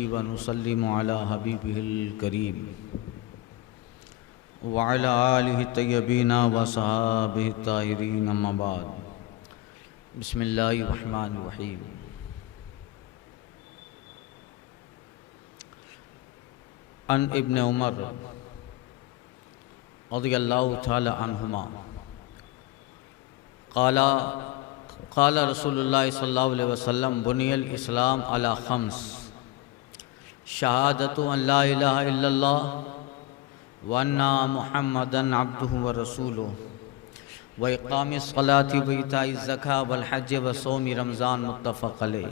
नुसल्ली व नुसल्लिमु अला हबीबिहिल करीम व अला आलिहि तय्यबीन व सहाबिहि ताहिरीन, अम्मा बाद। बिस्मिल्लाहिर रहमानिर रहीम। अन इब्न उमर रज़ियल्लाहु तआला अन्हुमा क़ाला रसूलुल्लाह सल्लल्लाहु अलैहि वसल्लम बुनियल इस्लाम अला खम्स शहादतु अन ला इलाहा इल्लल्लाह व अन्ना मुहम्मदन अब्दुहु व रसूलुहु व इक़ामिस सलाति व इताइज़ ज़कात वल हज्ज व सौमी रमज़ान, मुत्तफ़क़ अलैह।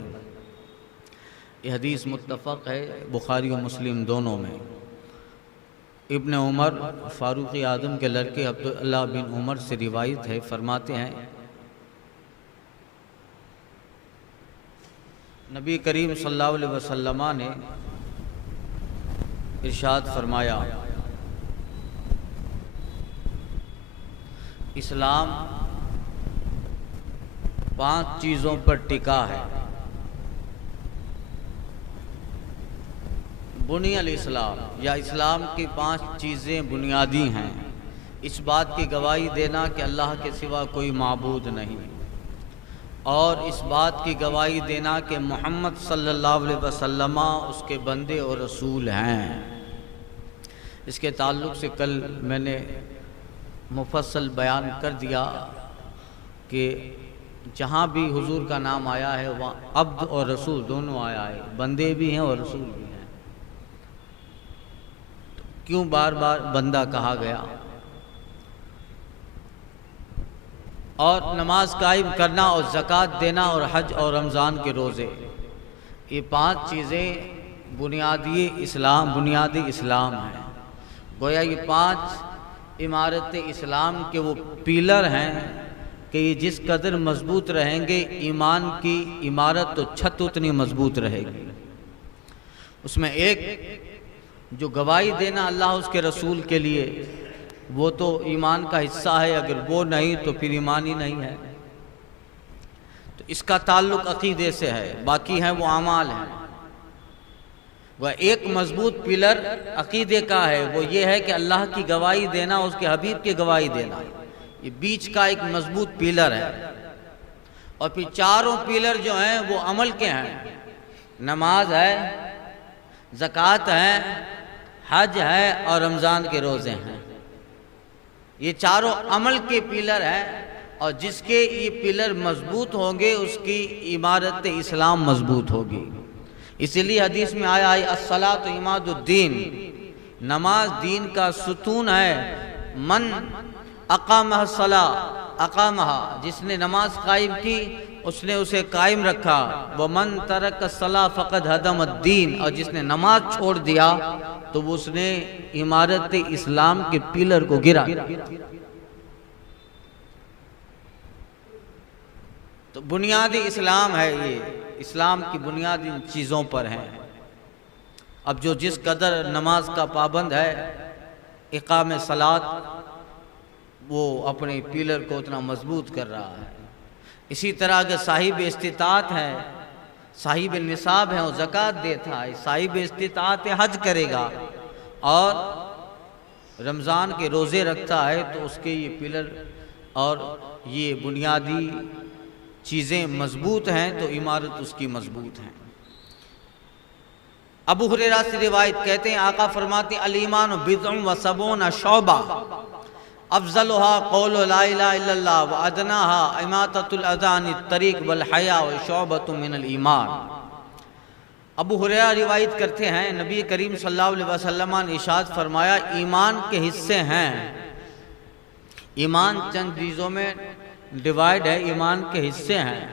ये हदीस मुत्तफ़क़ है बुखारी और मुस्लिम दोनों में। इब्न उमर फ़ारूक़ आज़म के लड़के अब्दुल्लाह बिन उमर से रिवायत है, फरमाते हैं नबी करीम सल्लल्लाहु अलैहि वसल्लम ने इरशाद फरमाया, इस्लाम 5 चीज़ों पर टिका है। बुनियल इस्लाम या इस्लाम की 5 चीज़ें बुनियादी हैं। इस बात की गवाही देना कि अल्लाह के सिवा कोई माबूद नहीं, और इस बात की गवाही देना कि मोहम्मद सल्लल्लाहु अलैहि वसल्लम उसके बंदे और रसूल हैं। इसके ताल्लुक़ से कल मैंने मुफस्सल बयान कर दिया कि जहाँ भी हुजूर का नाम आया है वहाँ अब्द और रसूल दोनों आया है, बंदे भी हैं और रसूल भी हैं। तो क्यों बार बार बंदा कहा गया? और नमाज कायम करना और ज़कात देना और हज और रमज़ान के रोज़े, ये 5 चीज़ें बुनियादी इस्लाम हैं। गोया ये 5 इमारत इस्लाम के वो पिलर हैं कि ये जिस कदर मजबूत रहेंगे ईमान की इमारत तो छत उतनी मजबूत रहेगी। उसमें एक जो गवाही देना अल्लाह उसके रसूल के लिए, वो तो ईमान का हिस्सा है, अगर वो नहीं तो फिर ईमान ही नहीं है। तो इसका ताल्लुक़ अक़ीदे से है, बाकी हैं वो आमाल हैं। वह एक मजबूत पिलर अक़ीदे का है, वो ये है कि अल्लाह की गवाही देना, उसके हबीब की गवाही देना, ये बीच का एक मजबूत पिलर है। और फिर चारों पिलर जो हैं वो अमल के हैं, नमाज है, ज़कात है, हज है और रमज़ान के रोज़े हैं। ये चारों अमल के पिलर हैं, और जिसके ये पिलर मजबूत होंगे उसकी इमारत इस्लाम मजबूत होगी। इसीलिए हदीस में आया है अस्सलातु इमादुद्दीन, नमाज दीन का सुतून है। मन अक़ामह सला अक़ामहा, जिसने नमाज कायम की उसने उसे कायम रखा। व मन तरक सला फ़क़द हदमद्दीन, और जिसने नमाज छोड़ दिया तो वो उसने इमारत इस्लाम के पिलर को गिरा। तो बुनियादी इस्लाम है ये, इस्लाम की बुनियादी चीज़ों पर हैं। अब जो जिस कदर नमाज का पाबंद है, इक़ाम सलात, वो अपने पिलर को उतना मजबूत कर रहा है। इसी तरह के साहिब इस्तिताअत है, साहिब निसाब है, वो ज़कात देता है, साहिब इस्तिताअत हज करेगा और रमज़ान के रोज़े रखता है, तो उसके ये पिलर और ये बुनियादी चीज़ें मजबूत हैं, तो इमारत उसकी मजबूत है। अबू हुरैरा से रिवायत कहते हैं, आका फरमाते हैं अल ईमान बिज़उन व सबून शौबा अफ़ज़लुहा क़ौलु ला इलाहा इल्लल्लाह व अदनाहा इमाततुल अज़ा अनित तरीक़ वल हया व शौबतुम मिनल ईमान। अबू हुरैरा रिवायत करते हैं, नबी करीम सल्लल्लाहु अलैहि वसल्लम ने इरशाद फरमाया, ईमान के हिस्से हैं। ईमान चंद चीज़ों में डिवाइड है, ईमान के हिस्से हैं,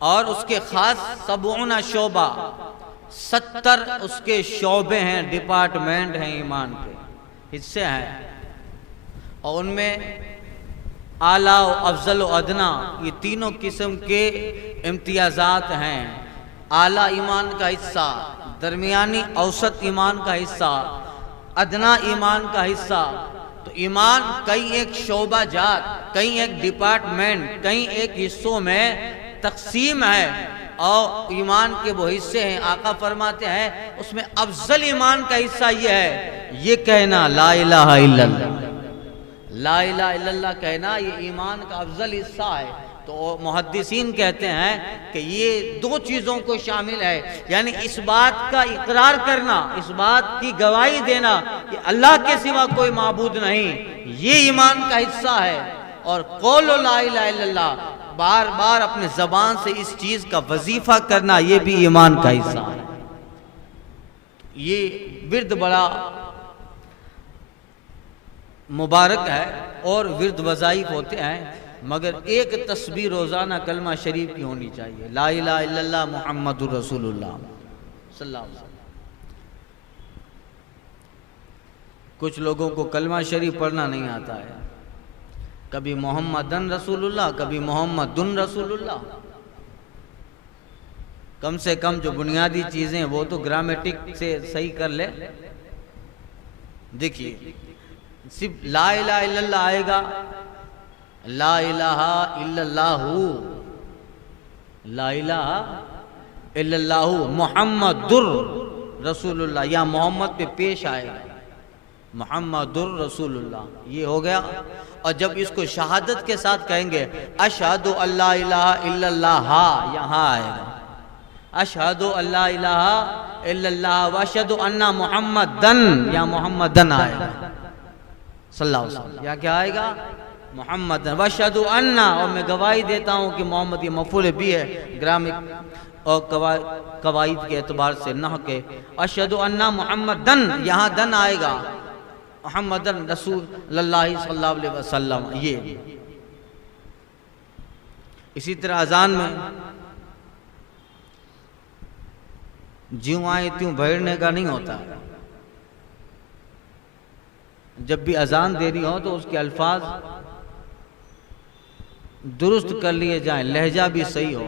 और उसके ख़ास सबूना शोबा, 70 उसके शोबे हैं, डिपार्टमेंट हैं, ईमान के हिस्से हैं। और उनमें आला व अफजल व अदना, ये तीनों किस्म के इम्तियाज़ात हैं। आला ईमान का हिस्सा, दरमियानी औसत ईमान का हिस्सा, अदना ईमान का हिस्सा। तो ईमान कई एक शोबा जात, कई एक डिपार्टमेंट, कई एक हिस्सों में तकसीम है, और ईमान के वो हिस्से हैं, आका फरमाते हैं उसमें अफजल ईमान का हिस्सा ये है, ये कहना ला इलाहा इल्लल्लाह। ला इलाहा इल्लल्लाह कहना ये ईमान का अफजल हिस्सा है। तो मुहद्दिसीन कहते हैं कि ये दो चीज़ों को शामिल है, यानी इस बात का इकरार करना, इस बात की गवाही देना कि अल्लाह के सिवा कोई माबूद नहीं, ये ईमान का हिस्सा है। और कौलो ला इलाहा इल्लल्लाह, बार बार अपने ज़बान से इस चीज़ का वजीफा करना, ये भी ईमान का हिस्सा है। ये विर्द बड़ा मुबारक है और विर्द वज़ाइफ होते हैं, मगर एक तस्बीह रोज़ाना कलमा शरीफ की होनी चाहिए, ला इलाहा इल्लल्लाह मुहम्मदुर रसूलुल्लाह सल्लल्लाहु अलैहि वसल्लम। कुछ लोगों को कलमा शरीफ पढ़ना नहीं आता है, कभी मोहम्मदन रसूलुल्लाह, कभी मोहम्मदुन रसूलुल्लाह। कम से कम जो बुनियादी चीज़ें वो तो ग्रामेटिक से सही कर ले। देखिए सिर्फ ला इलाहा इल्लल्लाह आएगा, ला इलाहा इल्लल्लाहु, ला इलाहा इल्लल्लाहु मुहम्मदुर रसूलुल्लाह, या मोहम्मद पे पेश आएगा मुहम्मदुर रसूलुल्लाह, ये हो गया। और जब इसको शहादत के साथ कहेंगे अशहदु अल्ला इलाहा इल्लल्लाह, यहाँ आएगा अशहदु अल्ला इलाहा इल्लल्लाह व अशहदु अन्ना मुहम्मदन, या मुहम्मदन आएगा सल्लल्लाहु अलैहि वसल्लम, या क्या आएगा मुहम्मदन व अशहदु अन्ना, और मैं गवाही देता हूँ कि मोहम्मद ये मफूल भी है ग्रामिक और कवाइद के एतबार से नह के, अशहदु अन्ना मुहम्मदन, यहाँ दन आएगा मुहम्मदन रसूलुल्लाह सल्लल्लाहु अलैहि वसल्लम। ये इसी तरह अजान में ज्यों आए त्यों बैठने का नहीं होता। जब भी अजान देनी हो तो उसके अल्फाज दुरुस्त कर लिए जाएं, लहजा भी सही हो।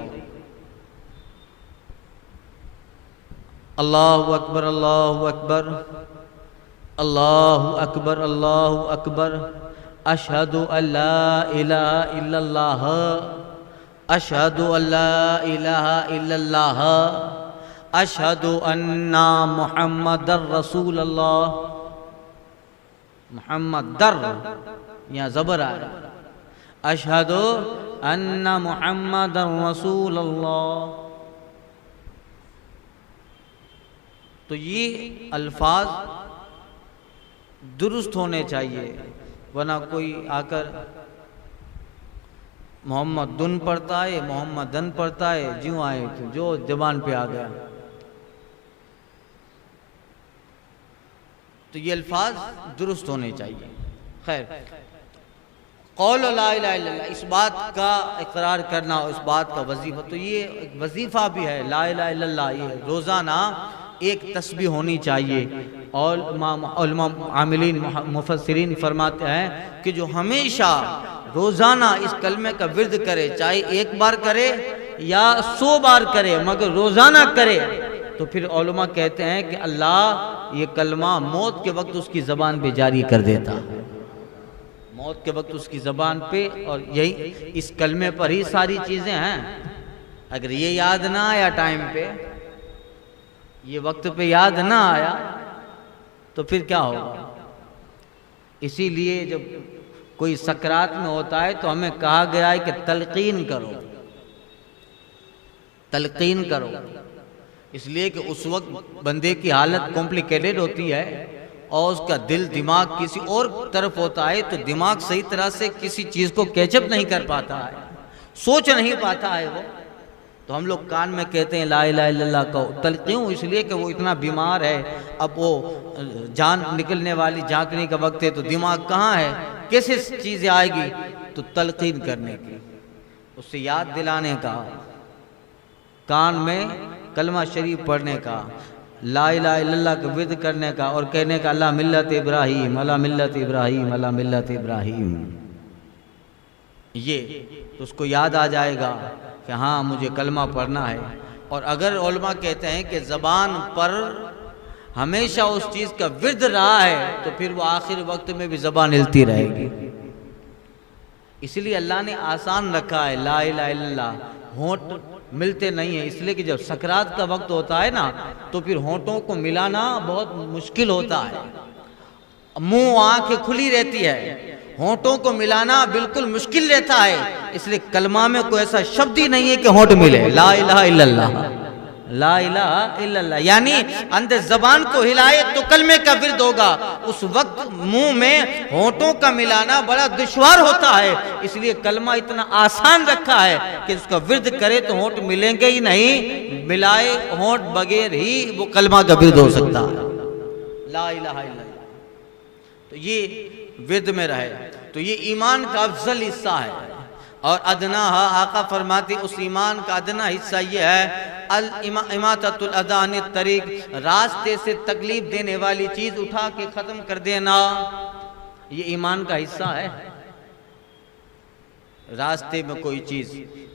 अल्लाहु अकबर अल्लाहु अकबर अल्लाहु अकबर अल्लाहु अकबर, अशहदु अल्ला इलाहा इल्लल्लाह अशहदु अल्ला इलाहा इल्लल्लाह अशहदु अन्ना मुहम्मदर रसूलुल्लाह, मुहम्मदर यहाँ ज़बर आया, अशहदु अन्ना मुहम्मदर रसूलुल्लाह। तो ये अल्फाज दुरुस्त होने चाहिए, वरना कोई आकर मोहम्मदुन पढ़ता है, मोहम्मदन पढ़ता है, ज्यों आए तो जो ज़बान पे आ गया। तो ये अल्फाज दुरुस्त होने चाहिए। खैर, कौल ला इलाहा इल्लल्लाह, इस बात का इकरार करना और इस बात का वजीफा, तो ये एक वजीफा भी है ला इलाहा इल्लल्लाह, ये रोज़ाना एक तस्बीह होनी चाहिए। और उलमा आमिलीन मुफस्सिरीन फरमाते हैं कि जो हमेशा रोज़ाना इस कलमे का विर्द करे, चाहे एक बार करे या 100 बार करे, मगर रोज़ाना करे, तो फिर उलमा कहते हैं कि अल्लाह ये कलमा मौत के वक्त उसकी ज़बान पे जारी कर देता, मौत के वक्त उसकी ज़बान पे। और यही इस कलमे पर ही सारी चीज़ें हैं। अगर ये याद ना आया टाइम पे, ये वक्त पे याद ना आया, तो फिर क्या होगा। इसीलिए जब कोई सकरात में होता है तो हमें कहा गया है कि तलकीन करो, तलकीन करो, इसलिए कि उस वक्त बंदे की हालत कॉम्प्लिकेटेड होती है और उसका दिल दिमाग किसी और तरफ होता है, तो दिमाग सही तरह से किसी चीज़ को कैचअप नहीं कर पाता है, सोच नहीं पाता है वो। तो हम लोग कान में कहते हैं ला इलाहा इल्लल्लाह को, क्यों? इसलिए कि वो इतना बीमार है, अब वो जान निकलने वाली झांकने का वक्त है, तो दिमाग कहाँ है, कैसे चीज़ें आएगी? तो तलकीन करने की, उससे याद दिलाने का, कान में कलमा शरीफ पढ़ने का, ला इलाहा इल्लल्लाह का विद करने का और कहने का अल्लाह मिल्लत इब्राहीम अला मिल्लत इब्राहीम अला मिल्लत इब्राहीम। ये तो उसको याद आ जाएगा कि हाँ मुझे कलमा पढ़ना है। और अगर उलमा कहते हैं कि ज़बान पर हमेशा उस चीज़ का विर्द रहा है, तो फिर वो आखिर वक्त में भी ज़बान हिलती रहेगी। इसलिए अल्लाह ने आसान रखा है ला इलाहा इल्लल्लाह, होंठ मिलते नहीं है, इसलिए कि जब सकरात का वक्त होता है ना तो फिर होंठों को मिलाना बहुत मुश्किल होता है। मुंह आंखें खुली रहती है, होंठों को मिलाना बिल्कुल मुश्किल रहता है, इसलिए कलमा में कोई ऐसा शब्द ही नहीं है कि होंठ मिले। ला इलाहा इल्लल्लाह, ला इलाहा इल्लल्लाह, यानी अंदर जबान को हिलाए तो कलमे का विर्द होगा। उस वक्त मुंह में होंठों का मिलाना बड़ा दुश्वार होता है, इसलिए कलमा इतना आसान रखा है कि उसका विर्द करे तो होंठ मिलेंगे ही नहीं, मिलाए होंठ बगैर ही वो कलमा का विर्द हो सकता है, ला इलाहा इल्लल्लाह। तो ये विर्द में रहे तो ये ईमान का अफजल हिस्सा है। और अदना आका फरमाती उस ईमान का अदना हिस्सा ये है अल इमाततुल अदा अनित तरीक, रास्ते से तकलीफ देने वाली चीज उठा के खत्म कर देना, ये ईमान का हिस्सा है। रास्ते में कोई चीज,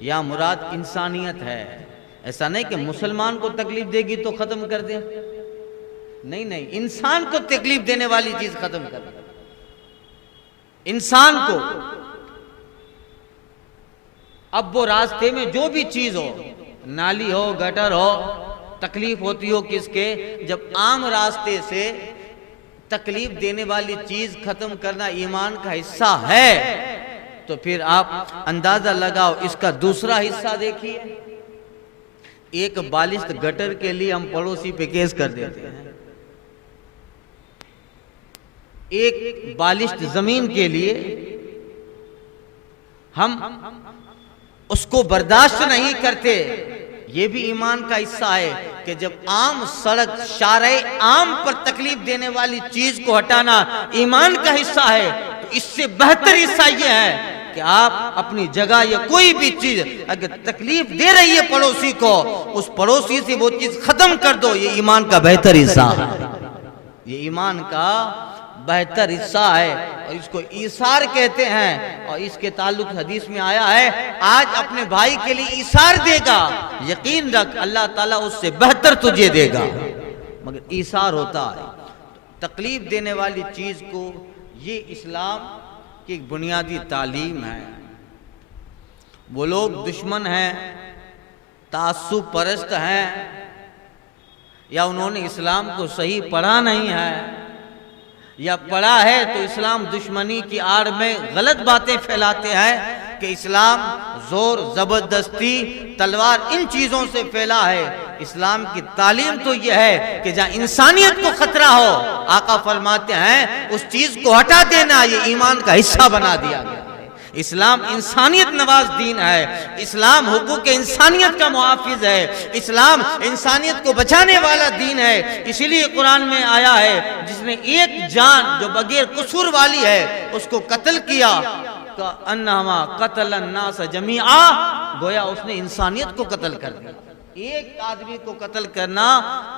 या मुराद इंसानियत है, ऐसा नहीं कि मुसलमान को तकलीफ देगी तो खत्म कर दे, नहीं नहीं, इंसान को तकलीफ देने वाली चीज खत्म कर दे। इंसान को अब वो रास्ते में जो भी चीज हो, नाली हो, गटर हो, तकलीफ होती हो किसके, जब आम रास्ते से तकलीफ देने वाली चीज खत्म करना ईमान का हिस्सा है, तो फिर आप अंदाजा लगाओ इसका दूसरा हिस्सा देखिए। एक बालिश गटर के लिए हम पड़ोसी पे केस कर देते हैं, एक बालिश्त जमीन के लिए हम उसको बर्दाश्त नहीं करते। ये भी ईमान का हिस्सा है कि जब आम सड़क शारे आम पर तकलीफ देने वाली चीज को हटाना ईमान का हिस्सा है, तो इससे बेहतर हिस्सा यह है कि आप अपनी जगह या कोई भी चीज अगर तकलीफ दे रही है पड़ोसी को, उस पड़ोसी से वो चीज खत्म कर दो, ये ईमान का बेहतर हिस्सा है, ये ईमान का बेहतर हिस्सा है। और इसको ईसार कहते हैं, और इसके ताल्लुक हदीस में आया है आज अपने भाई के लिए ईसार देगा, यकीन रख अल्लाह ताला उससे बेहतर तुझे देगा, मगर ईसार होता है तकलीफ देने वाली चीज को। ये इस्लाम की एक बुनियादी तालीम है। वो लोग दुश्मन हैं, तासुब परस्त हैं, या उन्होंने इस्लाम को सही पढ़ा नहीं है, या पढ़ा है तो इस्लाम दुश्मनी की आड़ में गलत बातें फैलाते हैं कि इस्लाम जोर जबरदस्ती तलवार इन चीजों से फैला है। इस्लाम की तालीम तो यह है कि जहाँ इंसानियत को खतरा हो, आका फरमाते हैं उस चीज को हटा देना, ये ईमान का हिस्सा बना दिया गया। इस्लाम इंसानियत नवाज दीन है, इस्लाम हुकूक इंसानियत का मुहाफिज है, इस्लाम इंसानियत को बचाने वाला दीन है। इसीलिए कुरान में आया है जिसने एक जान जो बगैर कसूर वाली है उसको कत्ल किया, का अन्नमा कतलन नास जमीआ, गोया उसने इंसानियत को कत्ल कर दिया। एक आदमी को कत्ल करना,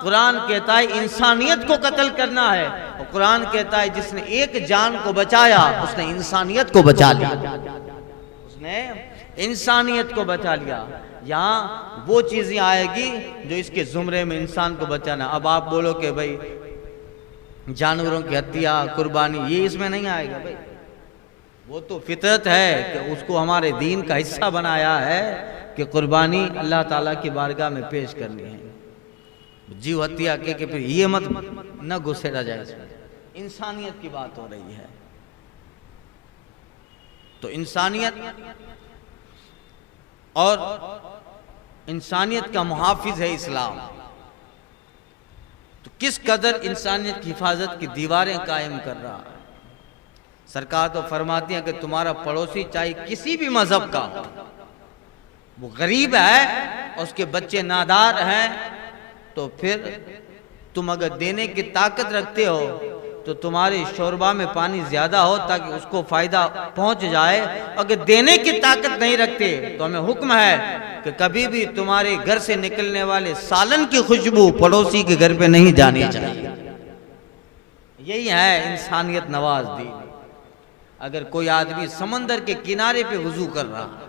कुरान कहता है इंसानियत को कत्ल करना है, और कुरान कहता है जिसने एक जान को बचाया उसने इंसानियत को बचा लिया, उसने इंसानियत को बचा लिया। यहाँ वो चीजें आएगी जो इसके जुमरे में इंसान को बचाना। अब आप बोलो कि भाई जानवरों की हत्या, कुर्बानी, ये इसमें नहीं आएगा भाई, वो तो फितरत है कि उसको हमारे दीन का हिस्सा बनाया है कि कुर्बानी अल्लाह ताला की बारगाह में पेश करनी है। जीव हत्या के फिर ये मत न घुसेड़ा जाए इसमें, इंसानियत की बात हो रही है। तो इंसानियत और इंसानियत का मुहाफिज है इस्लाम। तो किस कदर इंसानियत की हिफाजत की दीवारें कायम कर रहा है। सरकार तो फरमाती है कि तुम्हारा पड़ोसी चाहे किसी भी मजहब का हो, वो गरीब है और उसके बच्चे नादार हैं, तो फिर तुम अगर देने की ताकत रखते हो तो तुम्हारे शोरबा में पानी ज्यादा हो ताकि उसको फायदा पहुंच जाए। अगर देने की ताकत नहीं रखते तो हमें हुक्म है कि कभी भी तुम्हारे घर से निकलने वाले सालन की खुशबू पड़ोसी के घर पे नहीं जानी चाहिए। यही है इंसानियत नवाज दीन। अगर कोई आदमी समंदर के किनारे पे वुजू कर रहा है,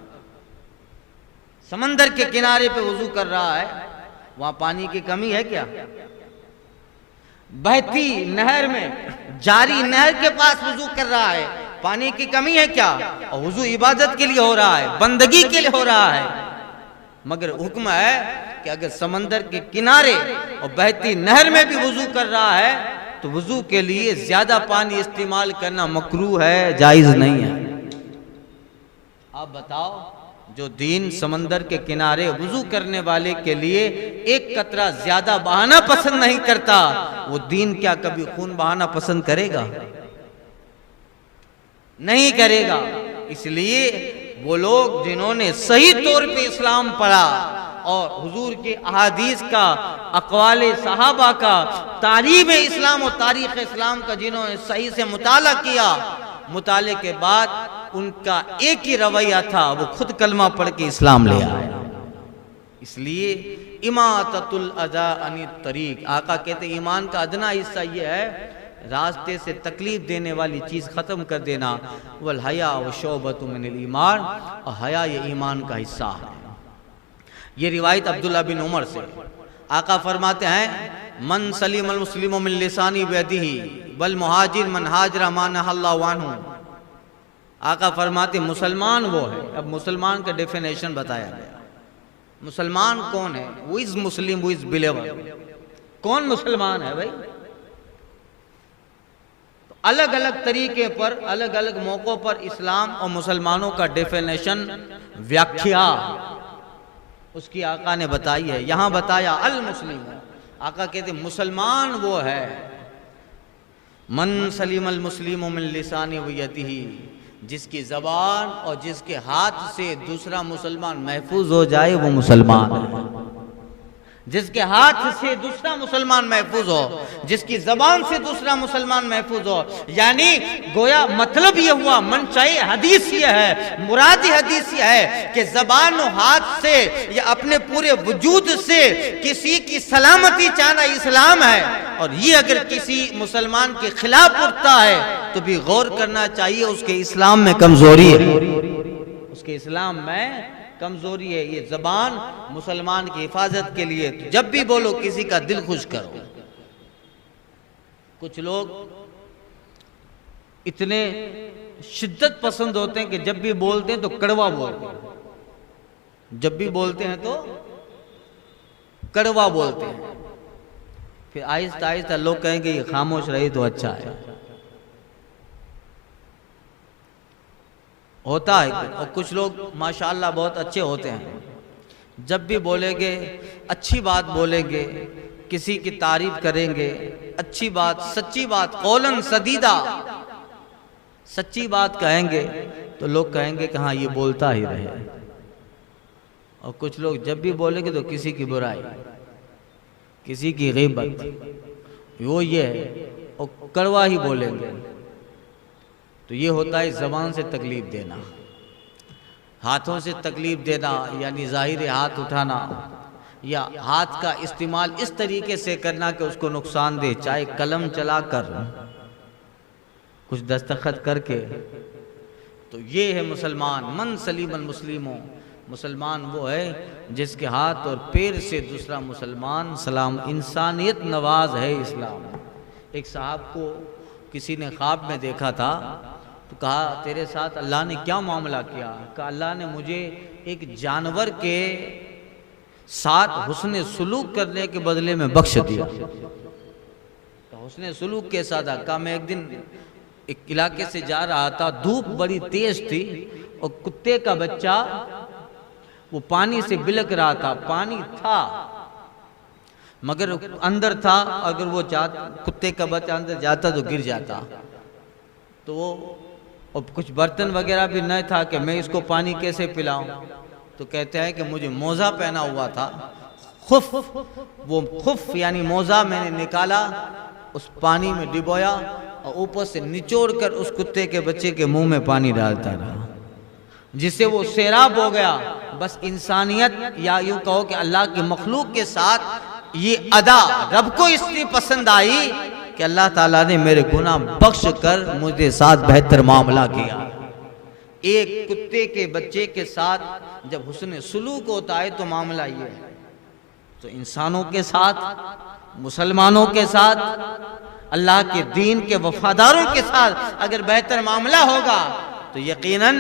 समंदर के किनारे पे वुजू कर रहा है, वहां पानी की कमी है क्या? बहती नहर में, जारी नहर के पास वुजू कर रहा है, पानी की कमी है क्या? और वुजू इबादत के लिए हो रहा है, बंदगी के लिए हो रहा है। मगर हुक्म है कि अगर समंदर के किनारे और बहती नहर में भी वुजू कर रहा है तो वुजू के लिए ज्यादा पानी इस्तेमाल करना मकरूह है, जायज नहीं है। आप बताओ, जो दीन समंदर के किनारे वुजू करने वाले के लिए एक कतरा ज्यादा बहाना पसंद नहीं करता, वो दीन क्या कभी खून बहाना पसंद करेगा? नहीं करेगा। इसलिए वो लोग जिन्होंने सही तौर पे इस्लाम पढ़ा और हुजूर के अहादीस का, अक़वाले सहाबा का, तारीख़ इस्लाम और तारीख़ इस्लाम का जिन्होंने सही से मुताला किया, मुताले के बाद उनका एक ही रवैया था, वो खुद कलमा पढ़ के इस्लाम ले आए। इसलिए इमाततुल अज़ा अनित तरीक़, आका कहते ईमान का अदना हिस्सा ये है रास्ते से तकलीफ देने वाली चीज खत्म कर देना। वल हया व शोबतु मिनल ईमान, और हया ये ईमान का हिस्सा है। ये रिवायत अब्दुल्ला बिन उमर से। आका फरमाते हैं मन सलीमल मुस्लिमु मिन लिसानी बियदिही बल मुहाजिर मन हाजरा मा नहल्लाहु अन्हु। आका फरमाते मुसलमान वो है। अब मुसलमान का डेफिनेशन बताया गया। मुसलमान कौन है? वो इज मुस्लिम, वो इज बिलीवर। कौन मुसलमान है भाई? अलग अलग तरीके पर, अलग अलग मौकों पर इस्लाम और मुसलमानों का डेफिनेशन, व्याख्या उसकी आका ने बताई है। यहां बताया अल मुस्लिम, आका कहते मुसलमान वो है मन सलीमल मुस्लिम मिन लिसानी व यदिही, जिसकी जबान और जिसके हाथ से दूसरा मुसलमान महफूज हो जाए वो मुसलमान है। जिसके हाथ से दूसरा मुसलमान महफूज हो, जिसकी जबान से दूसरा मुसलमान महफूज हो, यानी गोया मतलब ये हुआ, मन चाहे हदीस ये है, मुरादी हदीस ये है कि जबान और हाथ से या अपने पूरे वजूद से किसी की सलामती चाहना इस्लाम है। और ये अगर किसी मुसलमान के खिलाफ उठता है तो भी गौर करना चाहिए उसके इस्लाम में कमजोरी है, उसके इस्लाम में कमजोरी है। ये जबान मुसलमान की हिफाजत के लिए, तो जब भी बोलो किसी का दिल खुश करो। कुछ लोग इतने शिद्दत पसंद होते हैं कि जब भी बोलते हैं तो कड़वा बोलते हैं, जब भी बोलते हैं तो कड़वा बोलते हैं। फिर आहिस्ता आहिस्ता लोग कहेंगे ये खामोश रही तो अच्छा है। होता है। और कुछ लोग माशाअल्लाह बहुत अच्छे होते हैं, जब भी बोलेंगे अच्छी बात बोलेंगे, किसी की तारीफ करेंगे, अच्छी बात, सच्ची बात, कौलन सदीदा, सच्ची बात कहेंगे तो लोग कहेंगे कि हाँ ये बोलता ही रहे। और कुछ लोग जब भी बोलेंगे तो किसी की बुराई, किसी की ग़ीबत, वो ये है, और कड़वा ही बोलेंगे। तो ये होता है ज़बान से तकलीफ देना, हाथों से तकलीफ देना, यानी ज़ाहिर हाथ उठाना या हाथ का इस्तेमाल इस तरीके से करना कि उसको नुकसान दे, चाहे कलम चला कर, कुछ दस्तखत करके। तो ये है मुसलमान। मन सलीमल मुस्लिमों, मुसलमान वो है जिसके हाथ और पैर से दूसरा मुसलमान सलाम। इंसानियत नवाज है इस्लाम। एक साहब को किसी ने ख्वाब में देखा था तो कहा तेरे साथ अल्लाह ने क्या मामला किया? कहा अल्लाह ने मुझे एक जानवर के साथ हुस्न सुलूक करने के बदले में बख्श दिया। तो हुस्न सुलूक के साथ कहा मैं एक दिन एक इलाके से जा रहा था, धूप बड़ी तेज थी और कुत्ते का बच्चा वो पानी से बिलक रहा था। पानी था मगर अंदर था, अगर वो कुत्ते का बच्चा अंदर जाता तो गिर जाता। तो वो और कुछ बर्तन वगैरह भी नहीं था कि मैं इसको पानी कैसे पिलाऊं। तो कहते हैं कि मुझे मोजा पहना हुआ था, खुफ, वो खुफ यानी मोजा मैंने निकाला, उस पानी में डिबोया और ऊपर से निचोड़ कर उस कुत्ते के बच्चे के मुंह में पानी डालता रहा, जिससे वो सैराब हो गया। बस इंसानियत या यूं कहो कि अल्लाह की मखलूक के साथ ये अदा रब को इसलिए पसंद आई कि अल्लाह ताला ने मेरे गुनाह बख्श कर मुझे साथ बेहतर मामला किया। एक कुत्ते के बच्चे के साथ जब हुस्न सुलूक होता है तो मामला ये है। तो इंसानों के साथ, मुसलमानों के साथ, अल्लाह के दीन के वफादारों के साथ अगर बेहतर मामला होगा तो यकीनन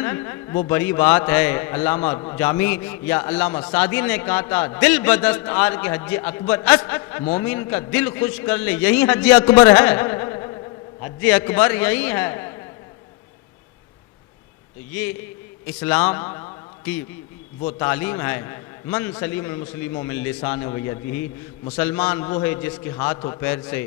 वो बड़ी बात है। अल्लामा जामी या अल्लामा सादी ने कहा था, दिल बदस्त आर के हज अकबर अस, मोमिन का दिल खुश कर ले यही हज अकबर है, हज अकबर यही है। तो ये इस्लाम की वो तालीम है। मन सलीम मुस्लिमों में लिसान व यदिही, मुसलमान वो है जिसके हाथ और पैर से,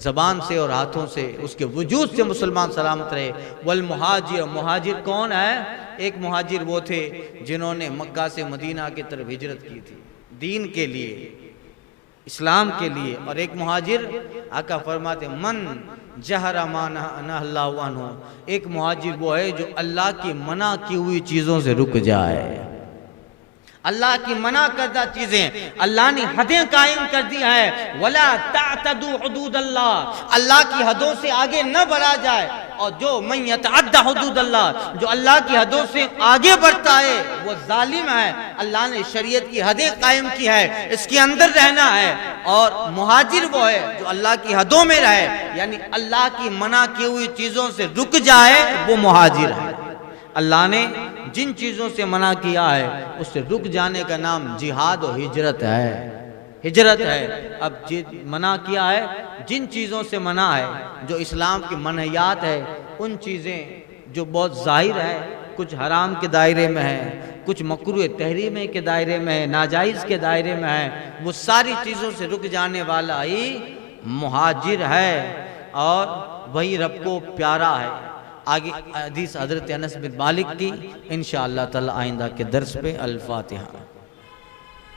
ज़बान से और हाथों से, उसके वजूद से मुसलमान सलामत रहे। वल मुहाजिर, मुहाजिर कौन है? एक मुहाजिर वो थे जिन्होंने मक्का से मदीना की तरफ हिजरत की थी दीन के लिए, इस्लाम के लिए। और एक मुहाजिर आका फरमाते मन जहरा माना अल्लाह अन्हु, एक मुहाजिर वो है जो अल्लाह की मना की हुई चीज़ों से रुक जाए। अल्लाह की मना करदा चीजें अल्लाह ने हदें कायम कर दी है। वला तातदू हुदूद अल्लाह, अल्लाह की हदों से आगे न बढ़ा जाए। और जो मन यतअद्दा हुदूद अल्लाह, जो अल्लाह की हदों से आगे बढ़ता है वो जालिम है। अल्लाह ने शरीयत की हदें कायम की है, इसके अंदर रहना है। और मुहाजिर वो है जो अल्लाह की हदों में रहे, यानी अल्लाह की मना की हुई चीजों से रुक जाए, वो मुहाजिर है। अल्लाह ने जिन चीज़ों से मना किया है उससे रुक जाने का नाम जिहाद और हिजरत है, हिजरत है। अब मना किया है, जिन चीज़ों से मना है जो इस्लाम की मनहियात है, उन चीज़ें जो बहुत ज़ाहिर है, कुछ हराम के दायरे में है, कुछ मकरूह तहरीम के दायरे में है, नाजायज़ के दायरे में है, वो सारी चीज़ों से रुक जाने वाला ही मुहाजिर है और वही रब को प्यारा है। आगे हदीस हज़रत अनस बिन मालिक की इंशाअल्लाह ताला आइंदा के दर्स पे। अल फातिहा।